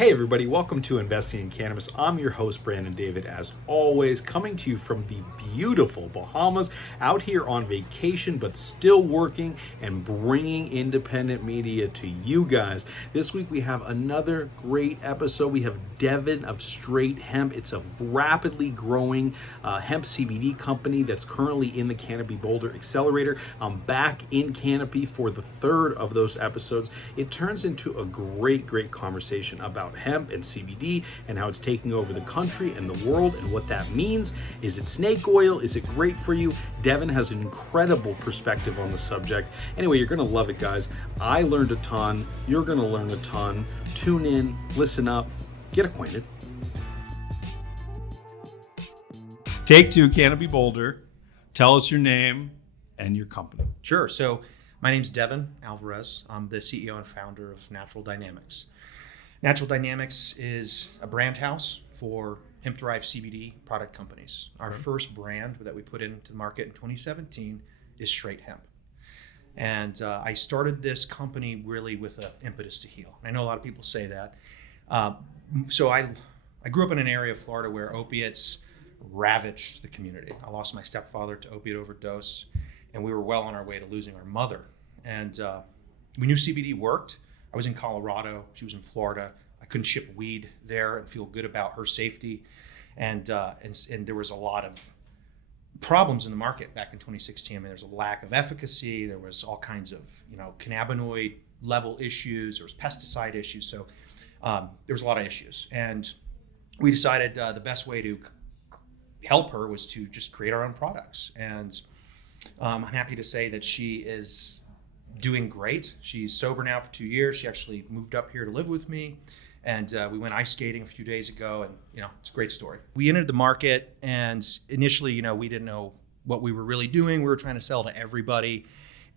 Hey everybody, welcome to Investing in Cannabis. I'm your host, Brandon David, as always, coming to you from the beautiful Bahamas, out here on vacation, but still working and bringing independent media to you guys. This week we have another great episode. We have Devin of Straight Hemp. It's a rapidly growing hemp CBD company that's currently in the Canopy Boulder accelerator. I'm back in Canopy for the third of those episodes. It turns into a great conversation about hemp and CBD and how it's taking over the country and the world and what that means. Is it snake oil? Is it great for you? Devin has an incredible perspective on the subject. Anyway, you're gonna love it, guys. I learned a ton. You're gonna learn a ton. Tune in, listen up, get acquainted. Take two, Canopy Boulder. Tell us your name and your company. Sure. So my name's Devin Alvarez. I'm the CEO and founder of Natural Dynamics. Natural Dynamics is a brand house for hemp-derived CBD product companies. Our first brand that we put into the market in 2017 is Straight Hemp. And I started this company really with an impetus to heal. I know a lot of people say that. So I grew up in an area of Florida where opiates ravaged the community. I lost my stepfather to opiate overdose, and we were well on our way to losing our mother. And we knew CBD worked. I was in Colorado, she was in Florida. I couldn't ship weed there and feel good about her safety. And there was a lot of problems in the market back in 2016. I mean, there was a lack of efficacy. There was all kinds of, cannabinoid level issues. There was pesticide issues. So there was a lot of issues. And we decided the best way to help her was to just create our own products. And I'm happy to say that she is doing great. She's sober now for 2 years. She actually moved up here to live with me, and we went ice skating a few days ago, and it's a great story. We entered the market, and initially, we didn't know what we were really doing. We were trying to sell to everybody,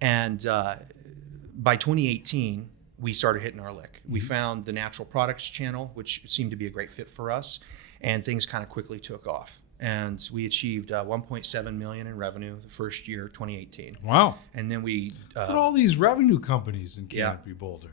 and by 2018, we started hitting our lick. We found the natural products channel, which seemed to be a great fit for us, and things kind of quickly took off. And we achieved 1.7 million in revenue the first year, 2018. Wow. And then we... Look at all these revenue companies in Canopy Boulder.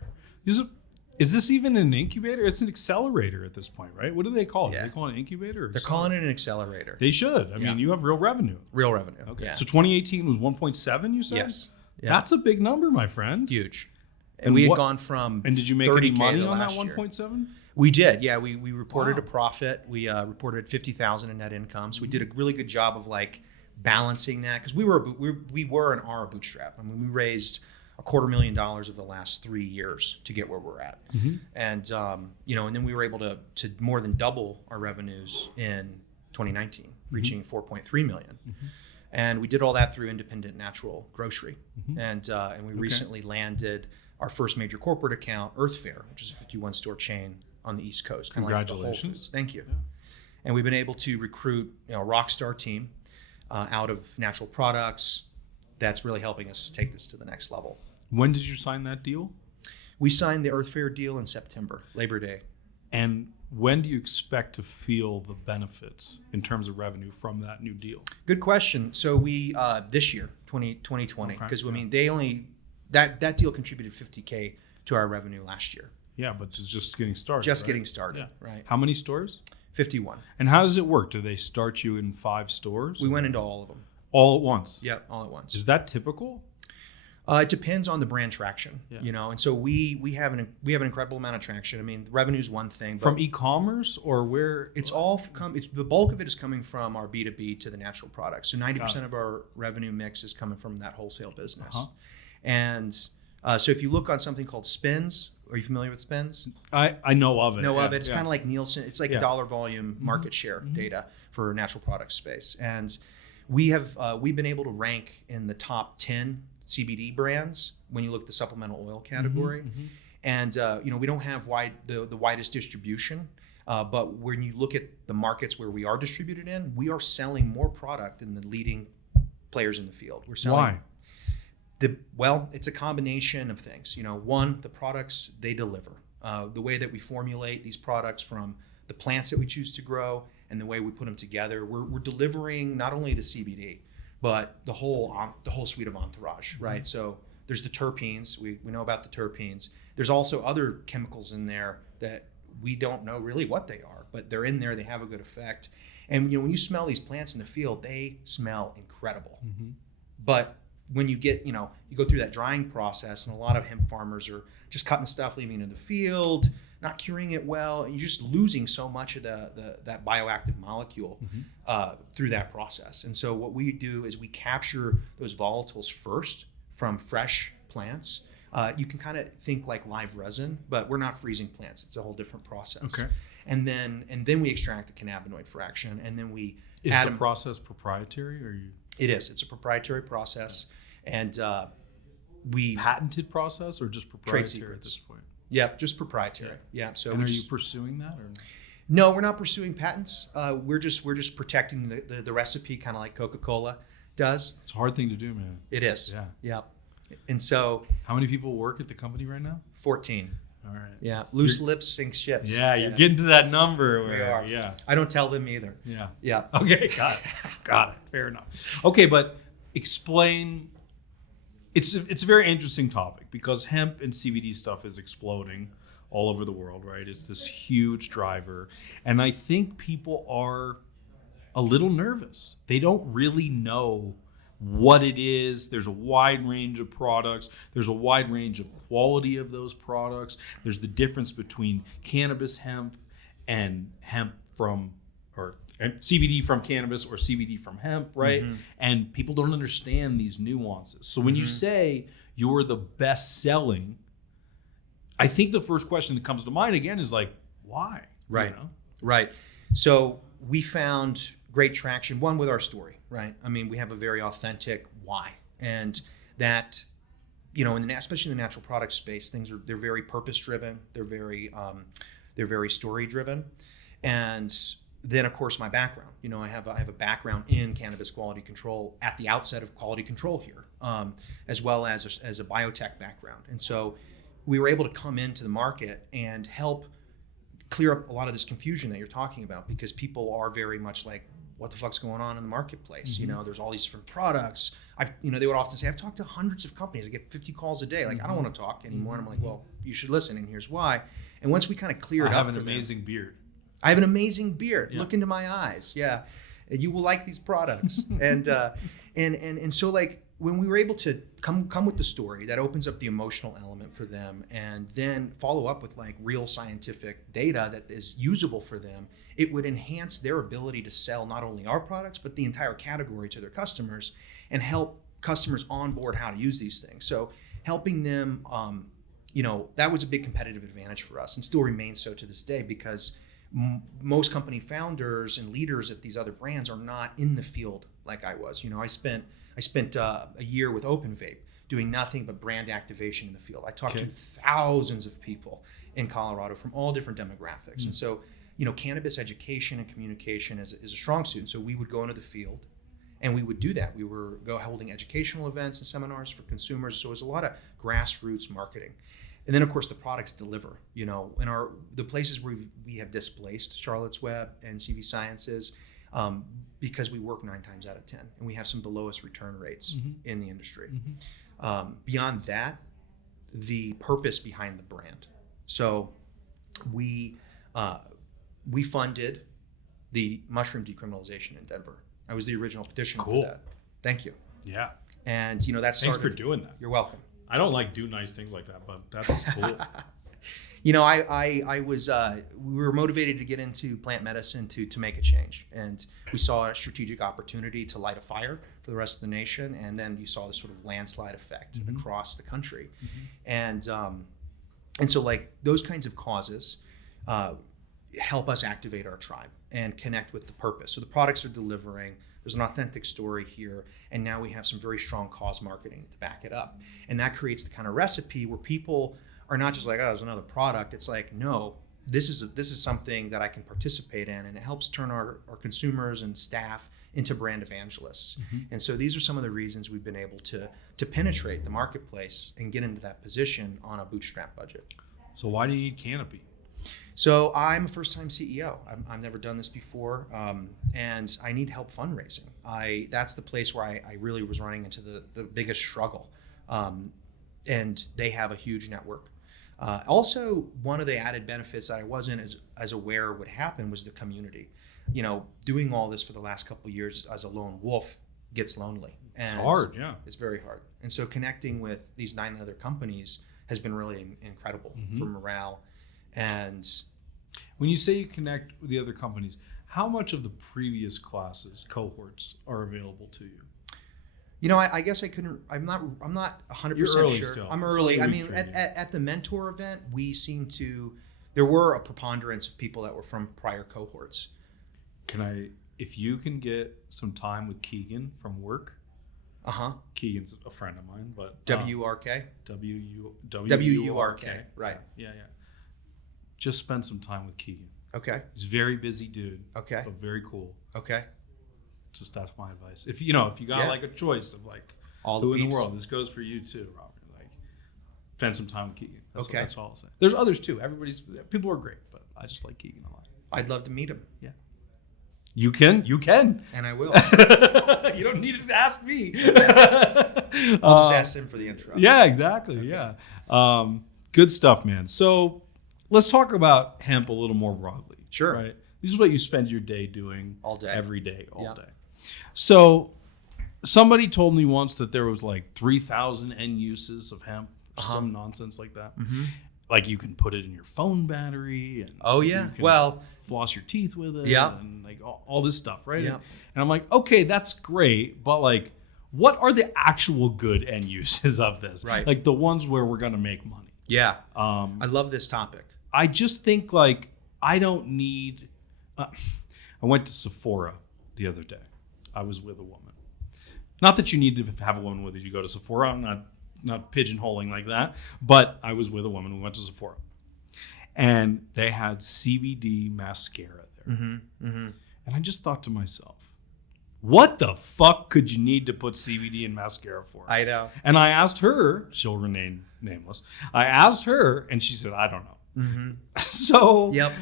Is this even an incubator? It's an accelerator at this point, right? What do they call it? Yeah. Do they call it an incubator? They're calling it an accelerator. They should. I mean, you have real revenue. Real revenue. Okay. Yeah. So 2018 was 1.7, you said? Yes. Yeah. That's a big number, my friend. Huge. And we had gone from And did you make any money on that 1.7? We did, yeah. We reported a profit. We reported 50,000 in net income. So we did a really good job of balancing that, because we were and are a bootstrap. I mean, we raised $250,000 over the last 3 years to get where we're at, and and then we were able to more than double our revenues in 2019, reaching 4.3 million. And we did all that through independent natural grocery, and we recently landed our first major corporate account, Earth Fare, which is a 51 store chain on the East Coast. Congratulations. Like Thank you. Yeah. And we've been able to recruit a rock star team out of natural products that's really helping us take this to the next level. When did you sign that deal? We signed the Earth Fare deal in September, Labor Day. And when do you expect to feel the benefits in terms of revenue from that new deal? Good question. So we, this year, 2020, because they only, that deal contributed $50K to our revenue last year. Yeah, but it's just getting started. Just getting started, yeah. Right. How many stores? 51. And how does it work? Do they start you in 5 stores? We went into all of them. All at once? Yeah, all at once. Is that typical? It depends on the brand traction, and so we have an incredible amount of traction. I mean, revenue is one thing. But from e-commerce or where? It's all the bulk of it is coming from our B2B to the natural products. So 90% of our revenue mix is coming from that wholesale business. And so if you look on something called Spins, are you familiar with Spins? I know of it. It's kind of like Nielsen. It's like dollar volume market share data for natural product space. And we've been able to rank in the top 10 CBD brands when you look at the supplemental oil category. And we don't have the widest distribution, but when you look at the markets where we are distributed in, we are selling more product than the leading players in the field. We're selling. Why? It's a combination of things. One, the products they deliver, the way that we formulate these products from the plants that we choose to grow and the way we put them together. We're delivering not only the CBD, but the whole suite of entourage, right? So there's the terpenes. We know about the terpenes. There's also other chemicals in there that we don't know really what they are, but they're in there. They have a good effect. And when you smell these plants in the field, they smell incredible. But when you get, you go through that drying process, and a lot of hemp farmers are just cutting stuff, leaving it in the field, not curing it well, and you're just losing so much of that bioactive molecule through that process. And so what we do is we capture those volatiles first from fresh plants. You can kind of think like live resin, but we're not freezing plants. It's a whole different process. Okay. And then we extract the cannabinoid fraction, and then we Is add the process proprietary, or you It is. It's a proprietary process, and we patented process, or just proprietary at this secrets. point? Yeah, just proprietary. Yeah. So And are you pursuing that, or? No, we're not pursuing patents. We're just protecting the recipe, kind of like Coca-Cola does. It's a hard thing to do, man. It is. Yeah. And so How many people work at the company right now? 14. All right. Yeah. Loose lips sink ships. Yeah, you're getting to that number. We Where, are. Yeah. I don't tell them either. Yeah. Yeah. Okay, got it. Got it. Fair enough. Okay, but explain. It's a very interesting topic because hemp and CBD stuff is exploding all over the world, right? It's this huge driver, and I think people are a little nervous. They don't really know what it is. There's a wide range of products. There's a wide range of quality of those products. There's the difference between cannabis hemp and hemp from, or CBD from cannabis or CBD from hemp, right? And people don't understand these nuances. So when you say you're the best selling, I think the first question that comes to mind again is like, why? Right. You know? Right. So we found great traction, one with our story, right? I mean, we have a very authentic why, and that, especially in the natural product space, they're very purpose driven. They're very story driven, and then of course my background. I have a background in cannabis quality control at the outset of quality control here, as well as a biotech background, and so we were able to come into the market and help clear up a lot of this confusion that you're talking about, because people are very much like, what the fuck's going on in the marketplace? There's all these different products. They would often say, I've talked to hundreds of companies. I get 50 calls a day. Like, I don't want to talk anymore. And I'm like, well, you should listen, and here's why. And once we kind of cleared up, I have an amazing beard. I have an amazing beard. Yeah. Look into my eyes. Yeah, you will like these products. and so like when we were able to come with the story that opens up the emotional element for them, and then follow up with like real scientific data that is usable for them, it would enhance their ability to sell not only our products but the entire category to their customers, and help customers onboard how to use these things. So helping them, that was a big competitive advantage for us, and still remains so to this day, because most company founders and leaders at these other brands are not in the field like I was. I spent a year with Open Vape doing nothing but brand activation in the field. I talked to thousands of people in Colorado from all different demographics. And so, cannabis education and communication is a strong suit. So we would go into the field and we would do that. We were holding educational events and seminars for consumers. So it was a lot of grassroots marketing. And then of course the products deliver, in the places where we have displaced Charlotte's Web and CV Sciences, because we work 9 times out of 10, and we have some of the lowest return rates in the industry. Beyond that, the purpose behind the brand. So we funded the mushroom decriminalization in Denver. I was the original petitioner for that. Thank you. Yeah. And that started. Thanks for doing that. You're welcome. I don't like do nice things like that, but that's cool. I was we were motivated to get into plant medicine to make a change, and we saw a strategic opportunity to light a fire for the rest of the nation, and then you saw this sort of landslide effect across the country, and so like those kinds of causes help us activate our tribe and connect with the purpose. So the products are delivering. There's an authentic story here, and now we have some very strong cause marketing to back it up, and that creates the kind of recipe where people are not just like, oh, there's another product. It's like, no, this is something that I can participate in, and it helps turn our consumers and staff into brand evangelists. And so these are some of the reasons we've been able to penetrate the marketplace and get into that position on a bootstrap budget. So why do you need Canopy? So I'm a first-time CEO. I've never done this before, and I need help fundraising. That's the place where I really was running into the biggest struggle, and they have a huge network. Also, one of the added benefits that I wasn't as aware would happen was the community. You know, doing all this for the last couple of years as a lone wolf gets lonely. And It's hard, yeah. It's very hard. And so connecting with these 9 other companies has been really incredible for morale. And when you say you connect with the other companies, how much of the previous cohorts are available to you? you know, I guess I couldn't. I'm not 100% You're early sure. still. I'm It's early. I early mean, for you. at the mentor event, we seemed to. There were a preponderance of people that were from prior cohorts. If you can get some time with Keegan from work, Keegan's a friend of mine, but WURK. WURK. Right. Yeah. Just spend some time with Keegan. Okay. He's a very busy dude. Okay. But very cool. Okay. Just that's my advice. If you got Yeah. like a choice of like All who the in the peeps. world, this goes for you too, Robert. Like spend some time with Keegan. Okay. That's all I'll say. There's others too. People are great, but I just like Keegan a lot. I'd love to meet him. Yeah. You can. And I will. You don't need to ask me. I'll just ask him for the intro. Yeah, exactly. Okay. Yeah. Good stuff, man. So let's talk about hemp a little more broadly. Sure. Right. This is what you spend your day doing all day, every day, all Yep. day. So somebody told me once that there was like 3,000 end uses of hemp, some nonsense like that. Mm-hmm. Like you can put it in your phone battery and Oh yeah. you can Well, floss your teeth with it Yeah. and like all this stuff, right? Yeah. And I'm like, okay, that's great, but like what are the actual good end uses of this? Right. Like the ones where we're gonna make money. yeah. I I love this topic. just think like I don't need. I went to Sephora the other day. I was with a woman. Not that you need to have a woman with you to go to Sephora. I'm not pigeonholing like that. But I was with a woman. We went to Sephora, and they had CBD mascara there. Mm-hmm. Mm-hmm. And I just thought to myself, what the fuck could you need to put CBD in mascara for? I know. And I asked her. She'll remain nameless. I asked her, and she said, I don't know. Mm-hmm. So Yep.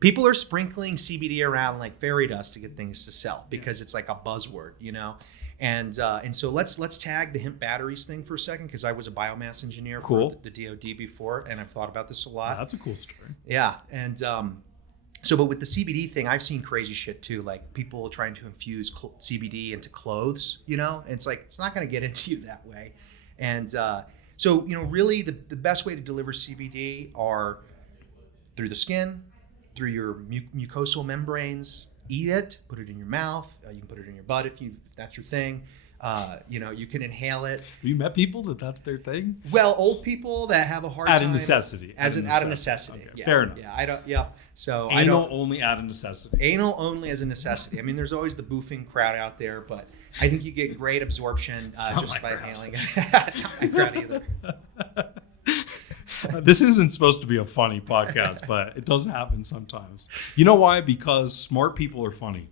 People are sprinkling CBD around like fairy dust to get things to sell because it's like a buzzword, you know. And so let's tag the hemp batteries thing for a second because I was a biomass engineer Cool. for the DoD before, and I've thought about this a lot. that's a cool story. Yeah, and but with the CBD thing, I've seen crazy shit too, like people trying to infuse CBD into clothes, you know. And it's like it's not going to get into you that way, and so really the best way to deliver CBD are through the skin, through your mucosal membranes. Eat it, put it in your mouth. You can put it in your butt if that's your thing. You can inhale it. Have you met people that's their thing? Well, old people that have a hard Out time. of necessity. Out of necessity. Okay, Yeah. fair enough. Yeah, I don't. Yeah. So Anal only out of necessity. Anal only as a necessity. I mean, there's always the boofing crowd out there, but I think you get great absorption just by inhaling it. Not my crowd either. This isn't supposed to be a funny podcast, but it does happen sometimes. You know why? Because smart people are funny.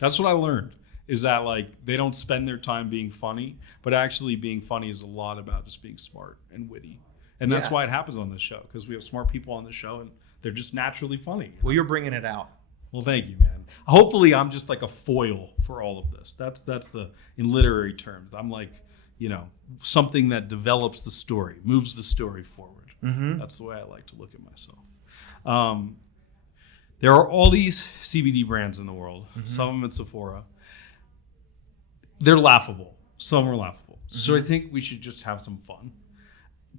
That's what I learned, is that like they don't spend their time being funny, but actually being funny is a lot about just being smart and witty. And that's why it happens on this show, because we have smart people on the show and they're just naturally funny. Well, you're bringing it out. Well, thank you, man. Hopefully I'm just like a foil for all of this. That's in literary terms. I'm like, something that develops the story, moves the story forward. Mm-hmm. That's the way I like to look at myself. There are all these CBD brands in the world, some of them at Sephora. They're laughable. Some are laughable. So I think we should just have some fun.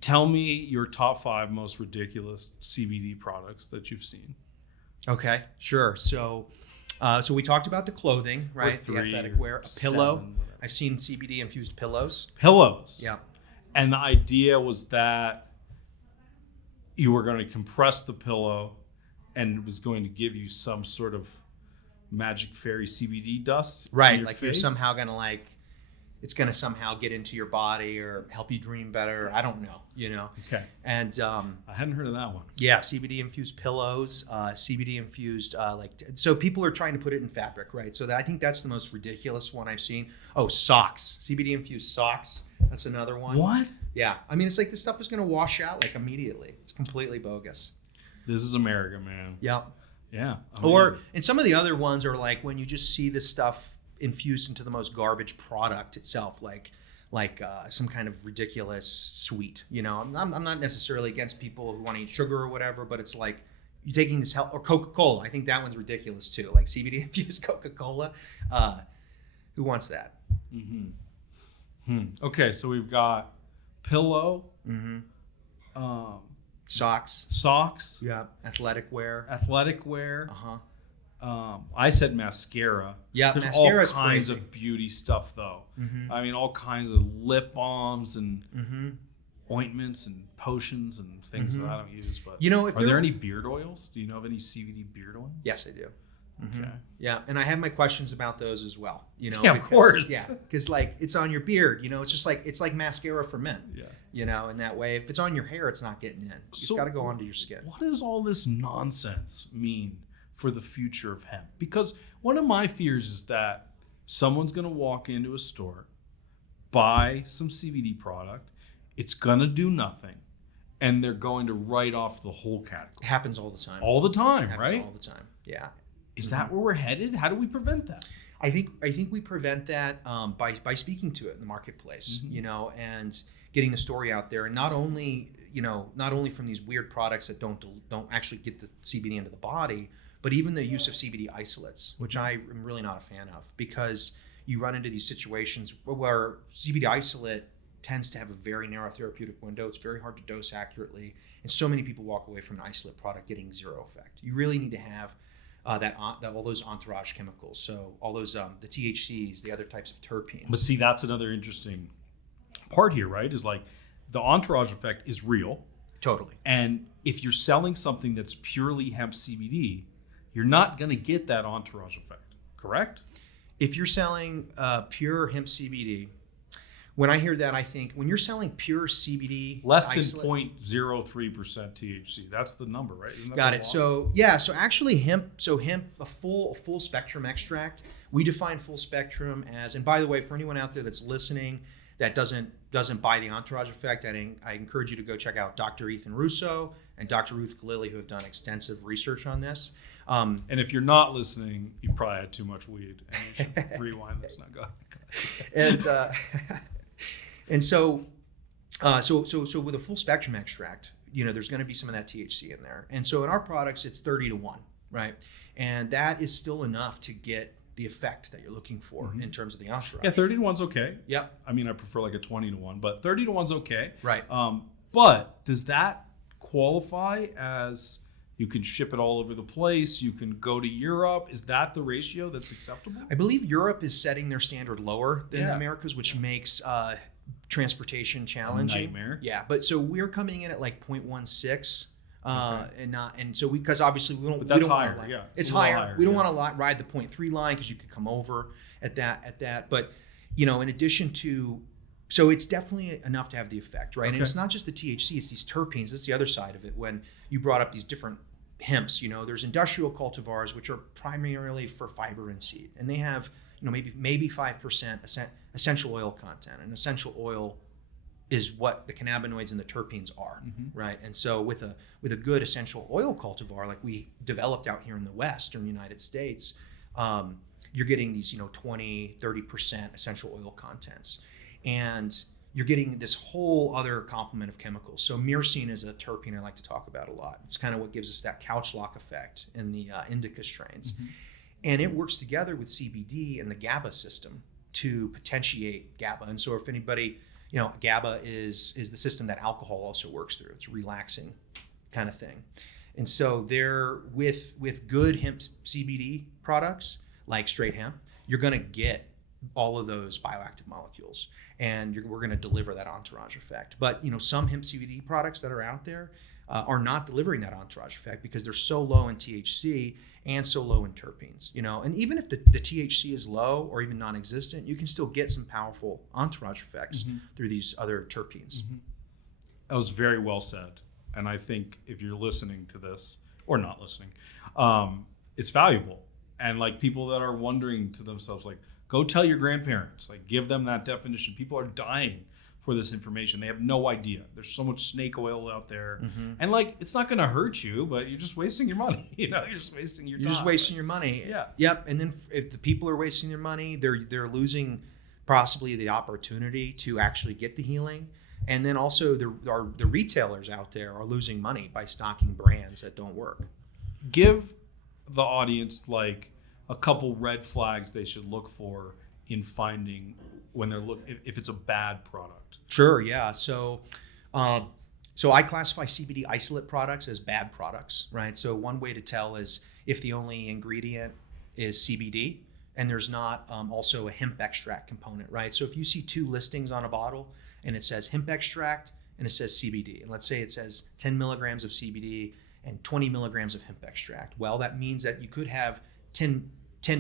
Tell me your top 5 most ridiculous CBD products that you've seen. Okay, sure. So we talked about the clothing, right? The athletic wear, a pillow. 7, whatever. I've seen CBD infused pillows. Pillows. Yeah. And the idea was that you were going to compress the pillow and it was going to give you some sort of magic fairy CBD dust. Right. Like you're somehow going to it's going to somehow get into your body or help you dream better. I don't know, Okay. And I hadn't heard of that one. yeah, CBD infused pillows, CBD infused, so people are trying to put it in fabric, right? So I think that's the most ridiculous one I've seen. Oh, socks, CBD infused socks. That's another one. What? Yeah. I mean, it's like this stuff is going to wash out like immediately. It's completely bogus. This is America, man. Yeah. Yeah. And some of the other ones are like when you just see this stuff infused into the most garbage product itself, like some kind of ridiculous sweet. You know, I'm not necessarily against people who want to eat sugar or whatever, but it's like you're taking this health, or Coca-Cola. I think that one's ridiculous too. Like CBD infused Coca-Cola. Who wants that? Okay, so we've got pillow, socks. Yeah. Athletic wear. I said mascara. Yeah, there's mascara's all kinds crazy. of beauty stuff though. I mean, all kinds of lip balms and ointments and potions and things that I don't use. But you know, are there any beard oils? Do you know of any CBD beard oil? Yes, I do. Okay. Yeah, and I have my questions about those as well. You know, yeah, of course. Yeah, because like it's on your beard. You know, it's just like it's like mascara for men. Yeah. You know, in that way, if it's on your hair, it's not getting in. It's got to go onto your skin. What does all this nonsense mean for the future of hemp? Because one of my fears is that someone's going to walk into a store, buy some CBD product, it's going to do nothing, and they're going to write off the whole category. It happens all the time. All the time, right? All the time. Yeah. Is that where we're headed? How do we prevent that? I think we prevent that by speaking to it in the marketplace, you know, and getting the story out there, and not only from these weird products that don't actually get the CBD into the body, but even the use of CBD isolates, which I am really not a fan of, because you run into these situations where CBD isolate tends to have a very narrow therapeutic window. It's very hard to dose accurately, and so many people walk away from an isolate product getting zero effect. You really need to have all those entourage chemicals, so all those the THCs, the other types of terpenes. But see, that's another interesting part here, right? Is like the entourage effect is real. Totally. And if you're selling something that's purely hemp CBD, you're not going to get that entourage effect, correct? If you're selling pure hemp CBD, when I hear that, I think when you're selling pure CBD, less than 0.03% THC. That's the number, right? Isn't that got it. So yeah, so actually hemp, a full spectrum extract. We define full spectrum as, and by the way, for anyone out there that's listening that doesn't buy the entourage effect, I encourage you to go check out Dr. Ethan Russo and Dr. Ruth Galili, who have done extensive research on this. And if you're not listening, you probably had too much weed, and you should rewind this. Now go ahead. And so with a full spectrum extract, you know, there's going to be some of that THC in there. And so in our products, it's 30-1, right? And that is still enough to get the effect that you're looking for in terms of the entourage. Yeah, 30-1's okay. Yep. I mean, I prefer like a 20-1, but 30-1's okay. Right. But does that qualify as you can ship it all over the place? You can go to Europe. Is that the ratio that's acceptable? I believe Europe is setting their standard lower than the Americas, which makes transportation challenging. A nightmare. Yeah, but so we're coming in at like 0.16. And so because obviously we don't. But that's we don't higher. want Yeah, it's higher. We don't want to ride the 0.3 line because you could come over at that. But you know, in addition to, so it's definitely enough to have the effect, right? And it's not just the THC; it's these terpenes. That's the other side of it. When you brought up these different hemps, you know, there's industrial cultivars which are primarily for fiber and seed, and they have, you know, maybe 5% essential oil content, and essential oil is what the cannabinoids and the terpenes are, right? And so with a good essential oil cultivar like we developed out here in the Western United States, you're getting these, you know, 20-30% essential oil contents, and you're getting this whole other complement of chemicals. So myrcene is a terpene I like to talk about a lot. It's kind of what gives us that couch lock effect in the indica strains. And it works together with CBD and the GABA system to potentiate GABA. And so if anybody, you know, GABA is the system that alcohol also works through. It's a relaxing kind of thing. And so there, with good hemp CBD products like Straight Hemp, you're going to get all of those bioactive molecules, and we're going to deliver that entourage effect. But you know, some hemp CBD products that are out there are not delivering that entourage effect because they're so low in THC and so low in terpenes. You know, and even if the THC is low or even non-existent, you can still get some powerful entourage effects through these other terpenes. That was very well said, and I think if you're listening to this or not listening, it's valuable. And like people that are wondering to themselves, like, go tell your grandparents, like give them that definition. People are dying for this information. They have no idea. There's so much snake oil out there. And like, it's not going to hurt you, but you're just wasting your money. You know, you're just wasting your time. You're just wasting your money. Yeah. Yep. And then if the people are wasting their money, they're losing possibly the opportunity to actually get the healing. And then also the retailers out there are losing money by stocking brands that don't work. Give the audience like a couple red flags they should look for in finding when they're if it's a bad product. Sure, yeah. So I classify CBD isolate products as bad products, right? So one way to tell is if the only ingredient is CBD and there's not also a hemp extract component, right? So if you see 2 listings on a bottle and it says hemp extract and it says CBD, and let's say it says 10 milligrams of CBD and 20 milligrams of hemp extract, well, that means that you could have 10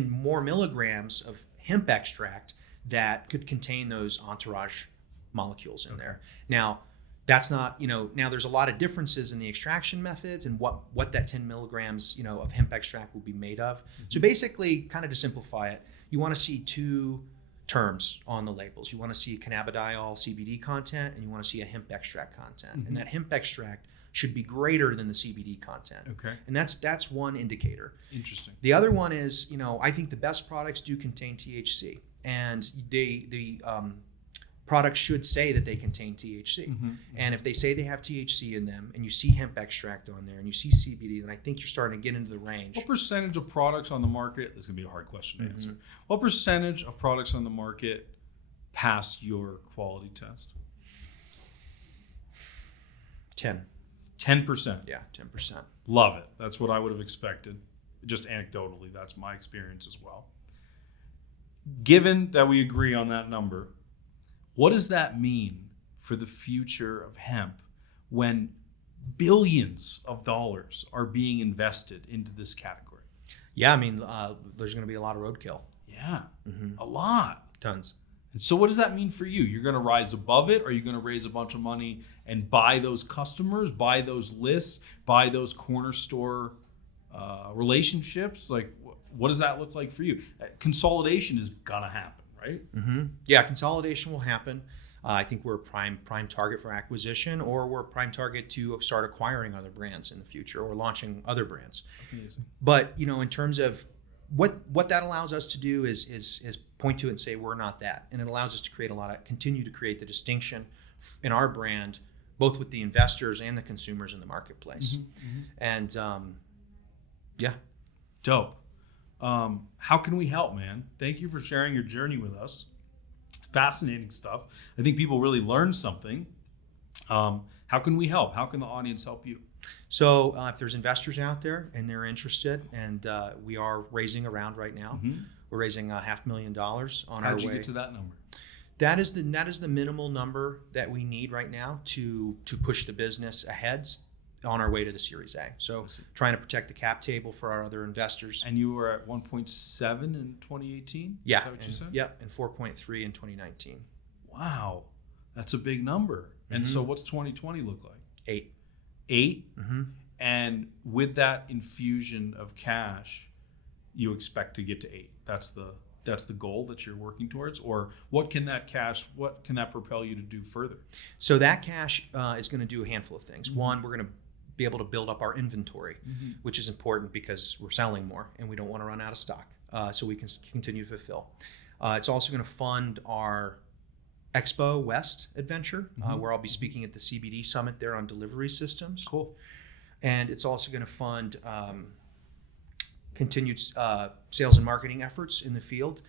more milligrams of hemp extract that could contain those entourage molecules in there. Now, that's not, now there's a lot of differences in the extraction methods and what that 10 milligrams, of hemp extract will be made of. Mm-hmm. So basically, kind of to simplify it, you want to see 2 terms on the labels. You want to see cannabidiol CBD content and you want to see a hemp extract content. Mm-hmm. And that hemp extract should be greater than the CBD content. Okay. And that's one indicator. Interesting. The other one is, I think the best products do contain THC, and the products should say that they contain THC. Mm-hmm. And if they say they have THC in them and you see hemp extract on there and you see CBD, then I think you're starting to get into the range. What percentage of products on the market, this is going to be a hard question to answer. What percentage of products on the market pass your quality test? 10%. 10%? Yeah, 10%. Love it. That's what I would have expected. Just anecdotally, that's my experience as well. Given that we agree on that number, what does that mean for the future of hemp when billions of dollars are being invested into this category? Yeah, I mean, there's going to be a lot of roadkill. Yeah, a lot. Tons. And so what does that mean for you? You're going to rise above it? Or are you going to raise a bunch of money and buy those customers, buy those lists, buy those corner store relationships? Like, what does that look like for you? Consolidation is going to happen, right? Mm-hmm. Yeah, consolidation will happen. I think we're a prime target for acquisition, or we're a prime target to start acquiring other brands in the future or launching other brands. Amazing. But, in terms of what that allows us to do is point to it and say we're not that, and it allows us to continue to create the distinction in our brand, both with the investors and the consumers in the marketplace. Mm-hmm. And yeah, dope. How can we help, man? Thank you for sharing your journey with us. Fascinating stuff. I think people really learned something. How can we help? How can the audience help you? So if there's investors out there and they're interested, and we are raising a round right now. Mm-hmm. We're raising $500,000 on our way. How'd you get to that number? That is the minimal number that we need right now to push the business ahead on our way to the Series A. So trying to protect the cap table for our other investors. And you were at 1.7 in 2018? Yeah. Is that what you said? Yep, and 4.3 in 2019. Wow, that's a big number. Mm-hmm. And so what's 2020 look like? 8. 8? Mm-hmm. And with that infusion of cash, you expect to get to 8. That's the goal that you're working towards? Or what can that propel you to do further? So that cash is going to do a handful of things. Mm-hmm. One, we're going to be able to build up our inventory, mm-hmm. which is important because we're selling more and we don't want to run out of stock, so we can continue to fulfill. It's also going to fund our Expo West adventure, mm-hmm. Where I'll be speaking at the CBD Summit there on delivery systems. Cool. And it's also going to fund continued sales and marketing efforts in the field,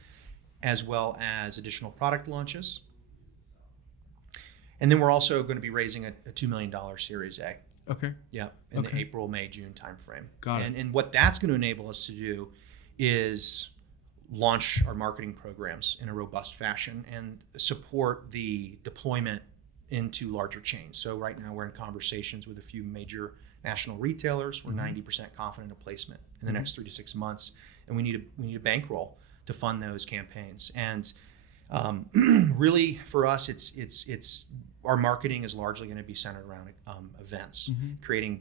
as well as additional product launches. And then we're also going to be raising a $2 million Series A. Okay. Yeah, in the April, May, June timeframe. Got it. And what that's going to enable us to do is launch our marketing programs in a robust fashion and support the deployment into larger chains. So right now we're in conversations with a few major national retailers. We're mm-hmm. 90% confident of placement in the mm-hmm. next 3 to 6 months, and we need a bankroll to fund those campaigns. And really, for us, it's our marketing is largely going to be centered around events, mm-hmm. creating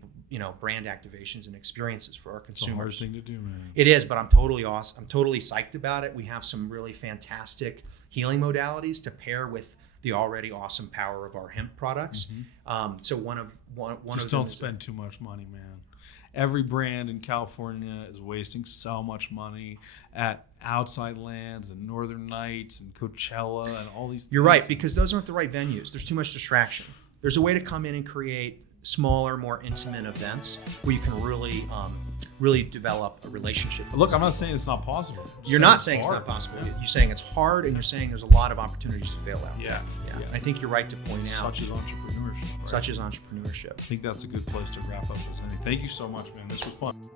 brand activations and experiences for our consumers. It's a hard thing to do, man. It is, but I'm totally awesome. I'm totally psyched about it. We have some really fantastic healing modalities to pair with the already awesome power of our hemp products. Mm-hmm. So one of just don't spend too much money, man. Every brand in California is wasting so much money at outside lands and Northern Nights and Coachella and all these things. You're right, because those aren't the right venues. There's too much distraction. There's a way to come in and create smaller, more intimate events where you can really develop a relationship. Look, I'm not saying it's not possible. You're not saying it's not possible. You're saying it's hard, and you're saying there's a lot of opportunities to fail out. Yeah. I think you're right to point out. Such as entrepreneurship. Right? Such as entrepreneurship. I think that's a good place to wrap up as any. Thank you so much, man. This was fun.